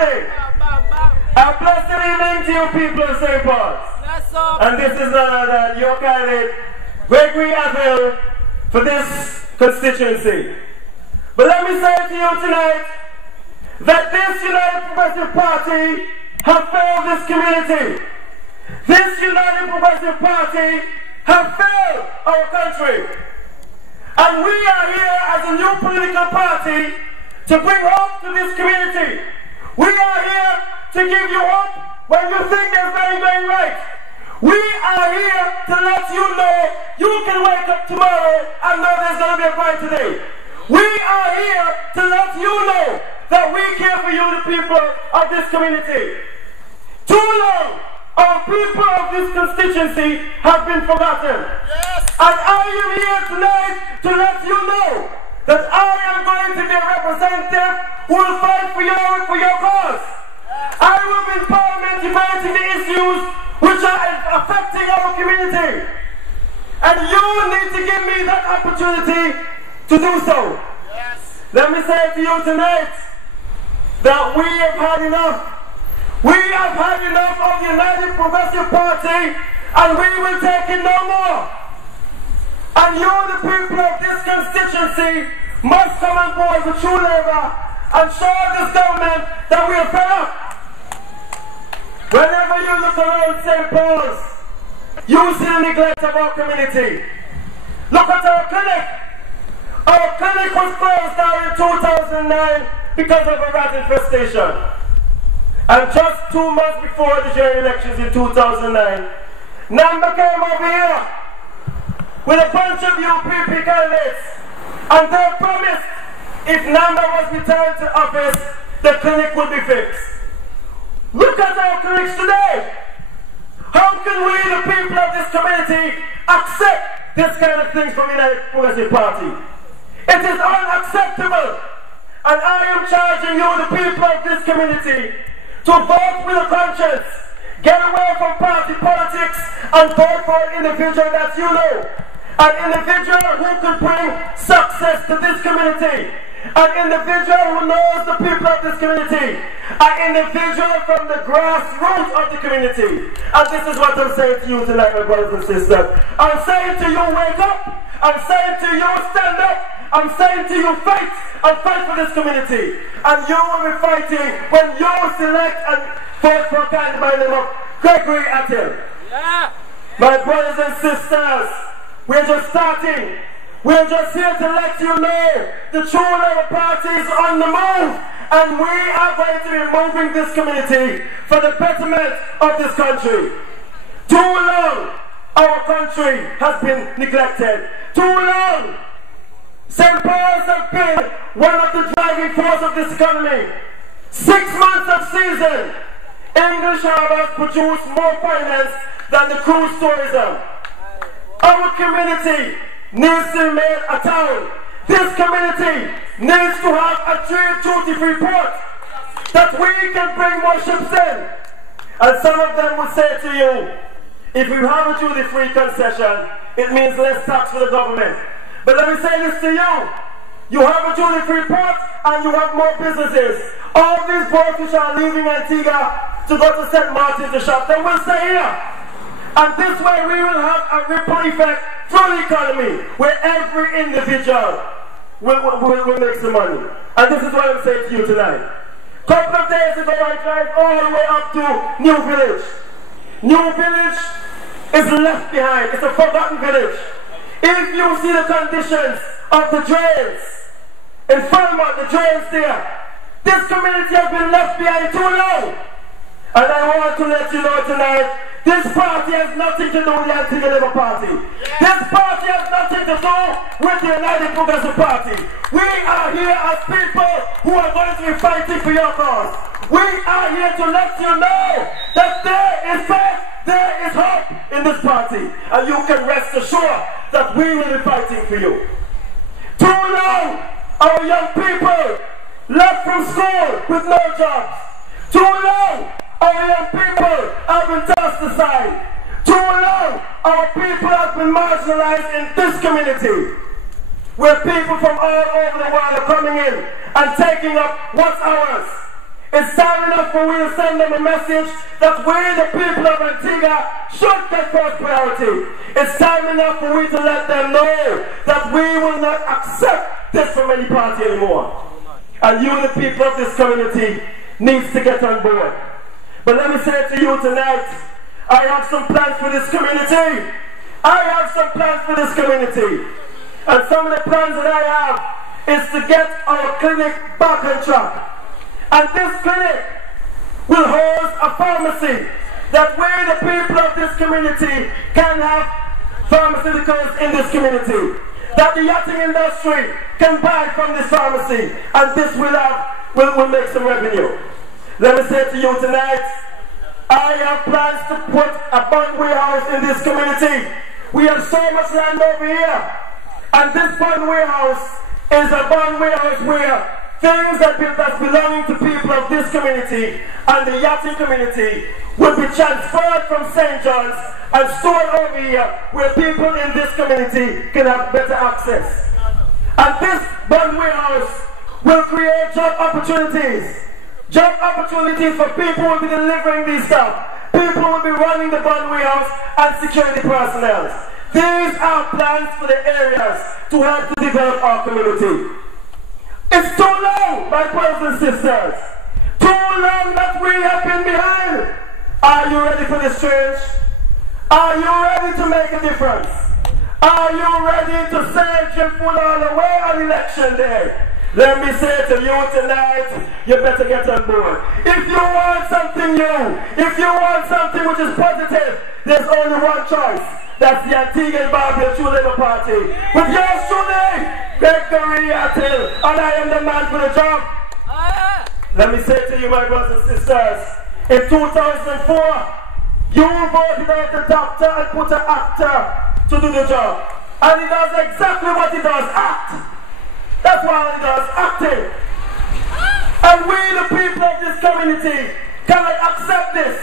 A blessed evening to you people of St. Paul's. And this is none other than your candidate, Gregory Athill, for this constituency. But let me say to you tonight that this United Progressive Party have failed this community. This United Progressive Party have failed our country. And we are here as a new political party to bring hope to this community. We are here to give you hope when you think there's nothing going right. We are here to let you know you can wake up tomorrow and know there's going to be a bright today. We are here to let you know that we care for you, the people of this community. Too long, our people of this constituency have been forgotten. Yes. And I am here tonight to let you know that I am going to be a representative who will fight for your cause. I will be in Parliament debating the issues which are affecting our community. And you need to give me that opportunity to do so. Yes. Let me say to you tonight that we have had enough. We have had enough of the United Progressive Party, and we will take it no more. And you, the people of this constituency, must come on board with true labor and show this government that we are fed up. Whenever you look around St. Paul's, you see the neglect of our community. Look at our clinic. Our clinic was closed down in 2009 because of a rat infestation. And just 2 months before the general elections in 2009, Namba came over here with a bunch of UPP candidates, and they promised if Namba was returned to office, the clinic would be fixed. Look at our clinics today. How can we, the people of this community, accept this kind of things from the United Progressive Party? It is unacceptable. And I am charging you, the people of this community, to vote with a conscience. Get away from party politics and vote for an individual that you know. An individual who can bring success to this community. An individual who knows the people of this community. An individual from the grassroots of the community. And this is what I'm saying to you tonight, my brothers and sisters. I'm saying to you, wake up. I'm saying to you, stand up. I'm saying to you, fight and fight for this community. And you will be fighting when you select and vote for a candidate by the name of Gregory Athill. Yeah. My brothers and sisters, we're just starting. We're just here to let you know the true Labour Party is on the move. And we are going to be moving this community for the betterment of this country. Too long, our country has been neglected. Too long. St. Paul's has been one of the driving forces of this economy. 6 months of season, English Harbour produced more finance than the cruise tourism. Our community needs to be made a town. This community needs to have a trade duty-free port that we can bring more ships in. And some of them will say to you, if we have a duty-free concession, it means less tax for the government. But let me say this to you. You have a duty-free port and you have more businesses. All these boats which are leaving Antigua to go to St. Martin to shop, they will stay here. And this way we will have a ripple effect through the economy where every individual will make some money. And this is what I'm saying to you tonight. A couple of days ago I drove all the way up to New Village. New Village is left behind. It's a forgotten village. If you see the conditions of the drains, in Falmouth, the drains there, this community has been left behind too long. And I want to let you know tonight, this party has nothing to do with the Antigua Labour Party. This party has nothing to do with the United Progressive Party. We are here as people who are going to be fighting for your cause. We are here to let you know that there is faith, there is hope in this party. And you can rest assured that we will be fighting for you. Too long, our young people left from school with no jobs. Too long, our young people have been tossed aside. Too long, our people have been marginalized in this community, where people from all over the world are coming in and taking up what's ours. It's time enough for we to send them a message that we, the people of Antigua, should get first priority. It's time enough for we to let them know that we will not accept this from any party anymore. And you, the people of this community, needs to get on board. But let me say to you tonight, I have some plans for this community. I have some plans for this community. And some of the plans that I have is to get our clinic back on track. And this clinic will host a pharmacy that we, the people of this community, can have pharmaceuticals in this community. That the yachting industry can buy from this pharmacy, and this will make some revenue. Let me say to you tonight, I have plans to put a bond warehouse in this community. We have so much land over here, and this bond warehouse is a bond warehouse where things that's belonging to people of this community and the yachting community will be transferred from St. John's and stored over here where people in this community can have better access. And this bond warehouse will create job opportunities. Job opportunities for people who will be delivering these stuff. People will be running the bond warehouse and security personnel. These are plans for the areas to help to develop our community. It's too long, my brothers and sisters. Too long that we have been behind. Are you ready for this change? Are you ready to make a difference? Are you ready to surge your foot all the way on election day? Let me say to you tonight, you better get on board. If you want something new, if you want something which is positive, there's only one choice. That's the Antigua and Barbuda True Labour Party. With yours truly, Gregory Attil, and I am the man for the job. Let me say to you, my brothers and sisters, in 2004, you voted out the doctor and put an actor to do the job. And he does exactly what he does, act. That's why he does, acting. And we, the people of this community, cannot accept this.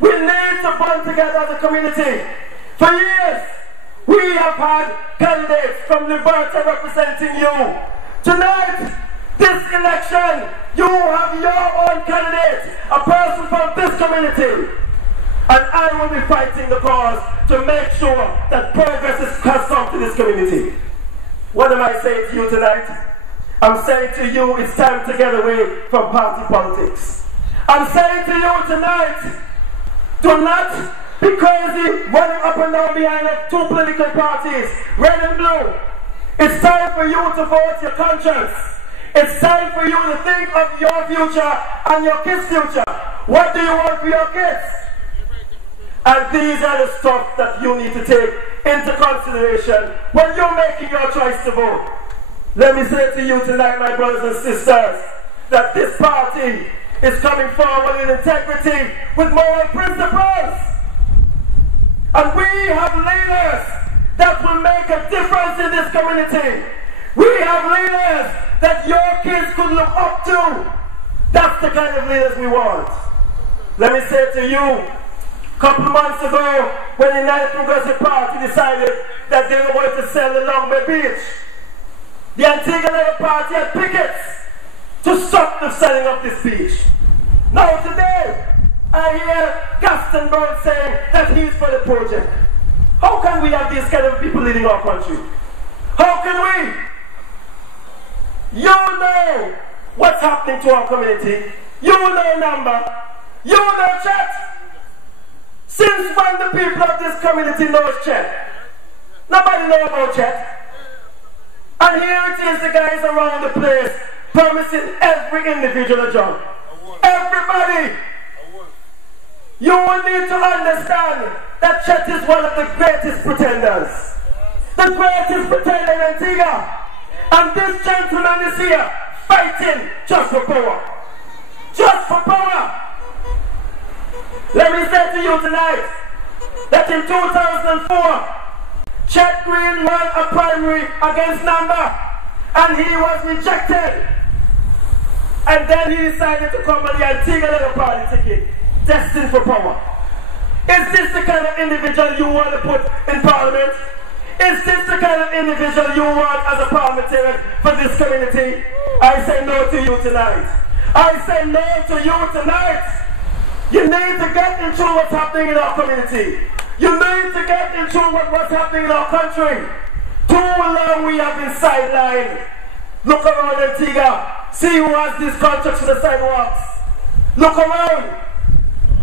We need to band together as a community. For years, we have had candidates from Liberta representing you. Tonight, this election, you have your own candidate, a person from this community. And I will be fighting the cause to make sure that progress has come to this community. What am I saying to you tonight? I'm saying to you, it's time to get away from party politics. I'm saying to you tonight, do not be crazy running up and down behind two political parties, red and blue. It's time for you to vote your conscience. It's time for you to think of your future and your kids' future. What do you want for your kids? And these are the stuff that you need to take into consideration when you're making your choice to vote. Let me say to you tonight, my brothers and sisters, that this party is coming forward in integrity with moral principles. And we have leaders that will make a difference in this community. We have leaders that your kids could look up to. That's the kind of leaders we want. Let me say to you, a couple of months ago, when the United Progressive Party decided that they were going to sell the Long Bay Beach, the Antigua Labour Party had pickets to stop the selling of this beach. Now today, I hear Gaston Brown saying that he's for the project. How can we have these kind of people leading our country? How can we? You know what's happening to our community. You know number. You know Chet. Since when the people of this community knows Chet? Nobody knows about Chet. And here it is, the guys around the place promising every individual a job. Everybody. You will need to understand that Chet is one of the greatest pretenders. The greatest pretender in Antigua. And this gentleman is here fighting just for power. Just for power. Let me say to you tonight that in 2004, Chet Green won a primary against Namba and he was rejected. And then he decided to come on the Antigua Labour Party ticket, destined for power. Is this the kind of individual you want to put in Parliament? Is this the kind of individual you want as a parliamentarian for this community? I say no to you tonight. I say no to you tonight. You need to get into what's happening in our community. You need to get into what's happening in our country. Too long we have been sidelined. Look around Antigua. See who has these contracts for the sidewalks. Look around.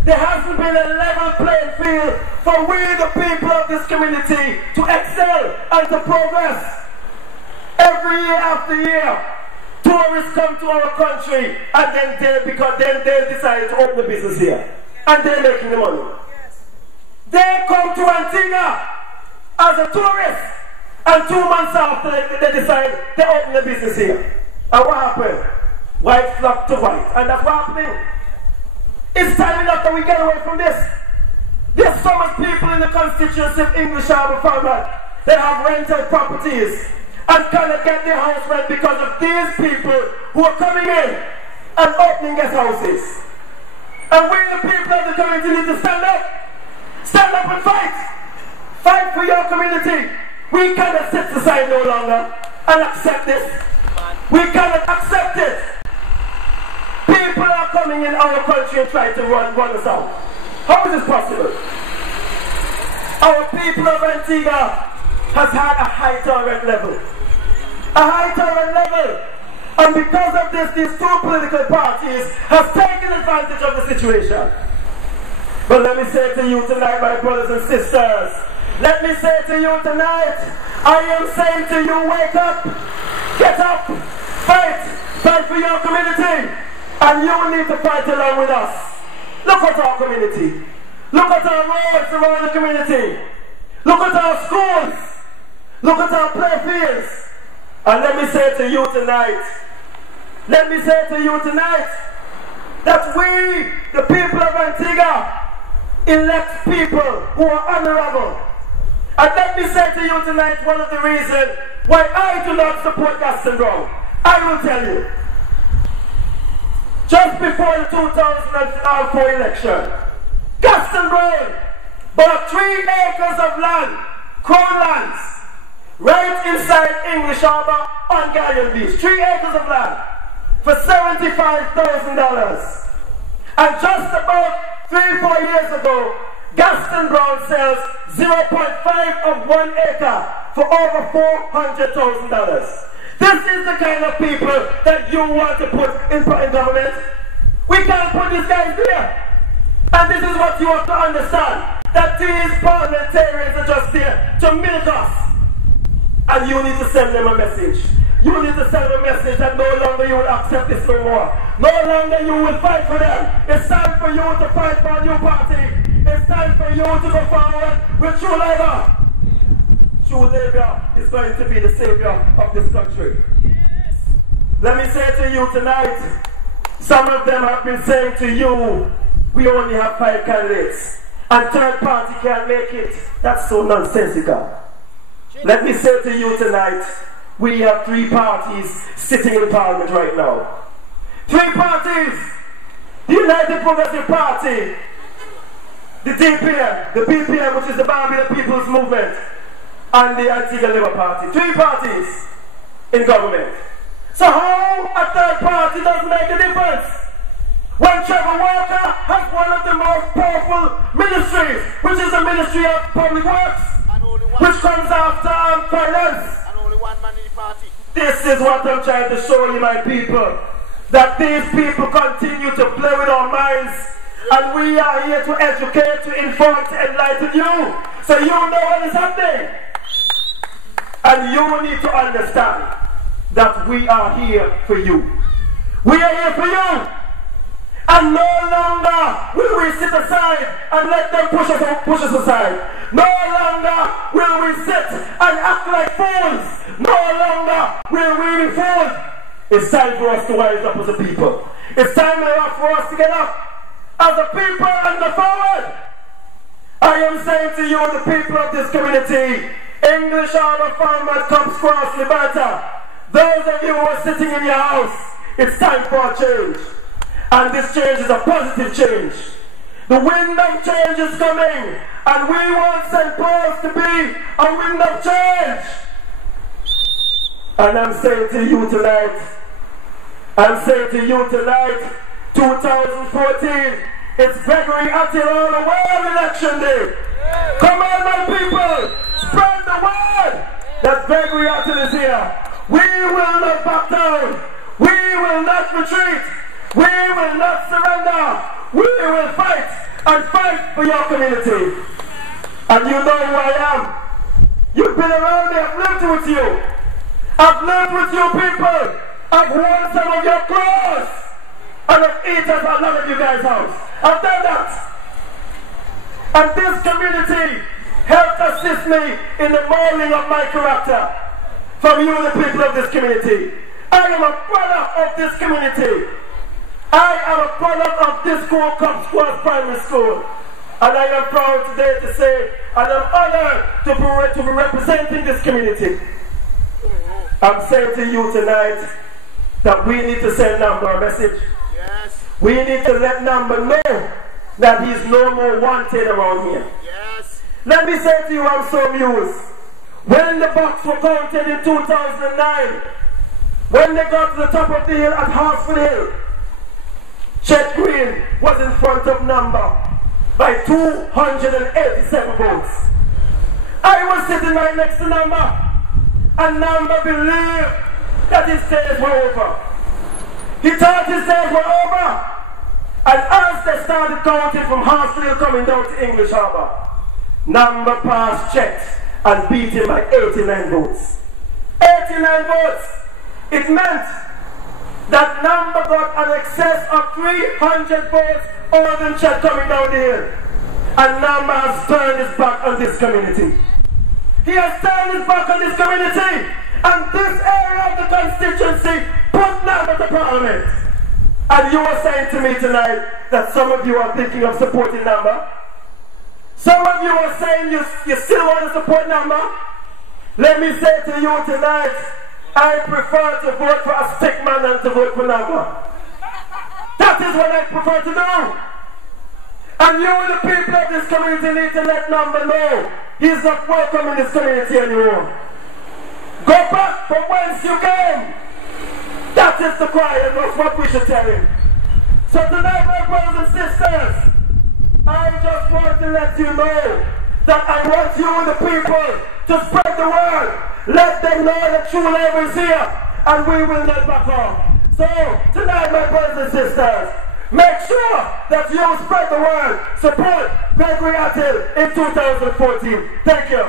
There hasn't been a level playing field for we, the people of this community, to excel and to progress. Every year after year, tourists come to our country and then they decide to open the business here. And they're making the money. They come to Antigua as a tourist, and 2 months after they decide they open the business here. And what happened? White flock to white. And that's what's happening. It's time enough that we get away from this. There's so much people in the constituency of English Harbour Farmers that have rented properties and cannot get their house rent because of these people who are coming in and opening guest houses. And we, the people of the community, need to stand up. Stand up and fight. Fight for your community. We cannot sit aside no longer and accept this. We cannot accept it. People are coming in our country and trying to run us out. How is this possible? Our people of Antigua has had a high tolerance level. A high tolerance level. And because of this, these two political parties have taken advantage of the situation. But let me say to you tonight, my brothers and sisters, let me say to you tonight, I am saying to you, wake up, get up, fight for your community. And you need to fight along with us. Look at our community. Look at our roads around the community. Look at our schools. Look at our playfields. And let me say to you tonight, that we, the people of Antigua, elect people who are honorable. And let me say to you tonight, one of the reasons why I do not support Gaston Brown. I will tell you. Just before the 2004 election, Gaston Brown bought 3 acres of land, crown lands, right inside English Harbour on Galleon Beach. 3 acres of land for $75,000. And just about 3-4 years ago, Gaston Brown sells 0.5 of 1 acre for over $400,000. This is the kind of people that you want to put in government. We can't put these guys there. And this is what you have to understand, that these parliamentarians are just there to milk us. And you need to send them a message. You need to send them a message that no longer you will accept this no more. No longer you will fight for them. It's time for you to fight for a new party. It's time for you to go forward with True Labour. True Labour is going to be the savior of this country. Yes. Let me say to you tonight, some of them have been saying to you, we only have 5 candidates and third party can't make it. That's so nonsensical. Let me say to you tonight, we have 3 parties sitting in Parliament right now. 3 parties. The United Progressive Party, the DPM, the BPM, which is the Barbados People's Movement, and the Antigua Labour Party. 3 parties in government. So how a third party doesn't make a difference? When Trevor Walker has one of the most powerful ministries, which is the Ministry of Public Works, which comes after finance. And only one man in the party. This is what I'm trying to show you, my people. That these people continue to play with our minds. And we are here to educate, to inform, to enlighten you. So you know what is happening. And you need to understand that we are here for you. We are here for you. And no longer will we sit aside and let them push us aside. No longer will we sit and act like fools. No longer will we be fools. It's time for us to rise up as a people. It's time for us to get up as a people and go forward. I am saying to you, the people of this community, English Harbour Farmers, Cubs Cross, Liberta, those of you who are sitting in your house, it's time for a change. And this change is a positive change. The wind of change is coming, and we want St. Paul's to be a wind of change. And I'm saying to you tonight, I'm saying to you tonight, 2014, it's Gregory Attila the World Election Day. Come on, my people, spread the word that Gregory Attila is here. We will not back down. We will not retreat. We will not surrender. We will fight and fight for your community. And you know who I am. You've been around me. I've lived with you. I've lived with you people. I've worn some of your clothes. And I've eaten at a lot of you guys' house. I've done that. And this community helped assist me in the molding of my character. From you, the people of this community. I am a product of this community. I am a product of this school, Cub Squad Primary School. And I am proud today to say, and I'm honored to be representing this community. I'm saying to you tonight that we need to send Namba a message. Yes. We need to let Namba know that he's no more wanted around here. Yes. Let me say to you, I'm so amused. When the box were counted in 2009, when they got to the top of the hill at Hartsford Hill, Chet Green was in front of Namba by 287 votes. I was sitting right next to Namba, and Namba believed that his days were over. He thought his days were over, and as they started counting from Hartsford Hill coming down to English Harbour, Namba passed Chet and beat him by 89 votes. 89 votes! It meant that Namba got an excess of 300 votes more than Chet coming down the hill. And Namba has turned his back on this community. He has turned his back on this community. And this area of the constituency put Namba to Parliament. And you are saying to me tonight that some of you are thinking of supporting Namba. Some of you are saying you still want to support Namba. Let me say to you tonight, I prefer to vote for a stick man than to vote for Namba. That is what I prefer to do. And you, the people of this community, need to let Namba know he's not welcome in this community anymore. Go back from whence you came. That is the cry, and that's what we should tell him. So tonight, my brothers and sisters, I just want to let you know that I want you, the people, to spread the word. Let them know that true labor is here, and we will not back off. So, tonight, my brothers and sisters, make sure that you spread the word. Support Gregory Attila in 2014. Thank you.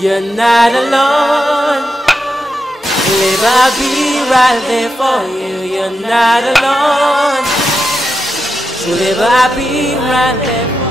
You're not alone. Live, I'll be right there for you. You're not alone. So live, I'll be right there for you.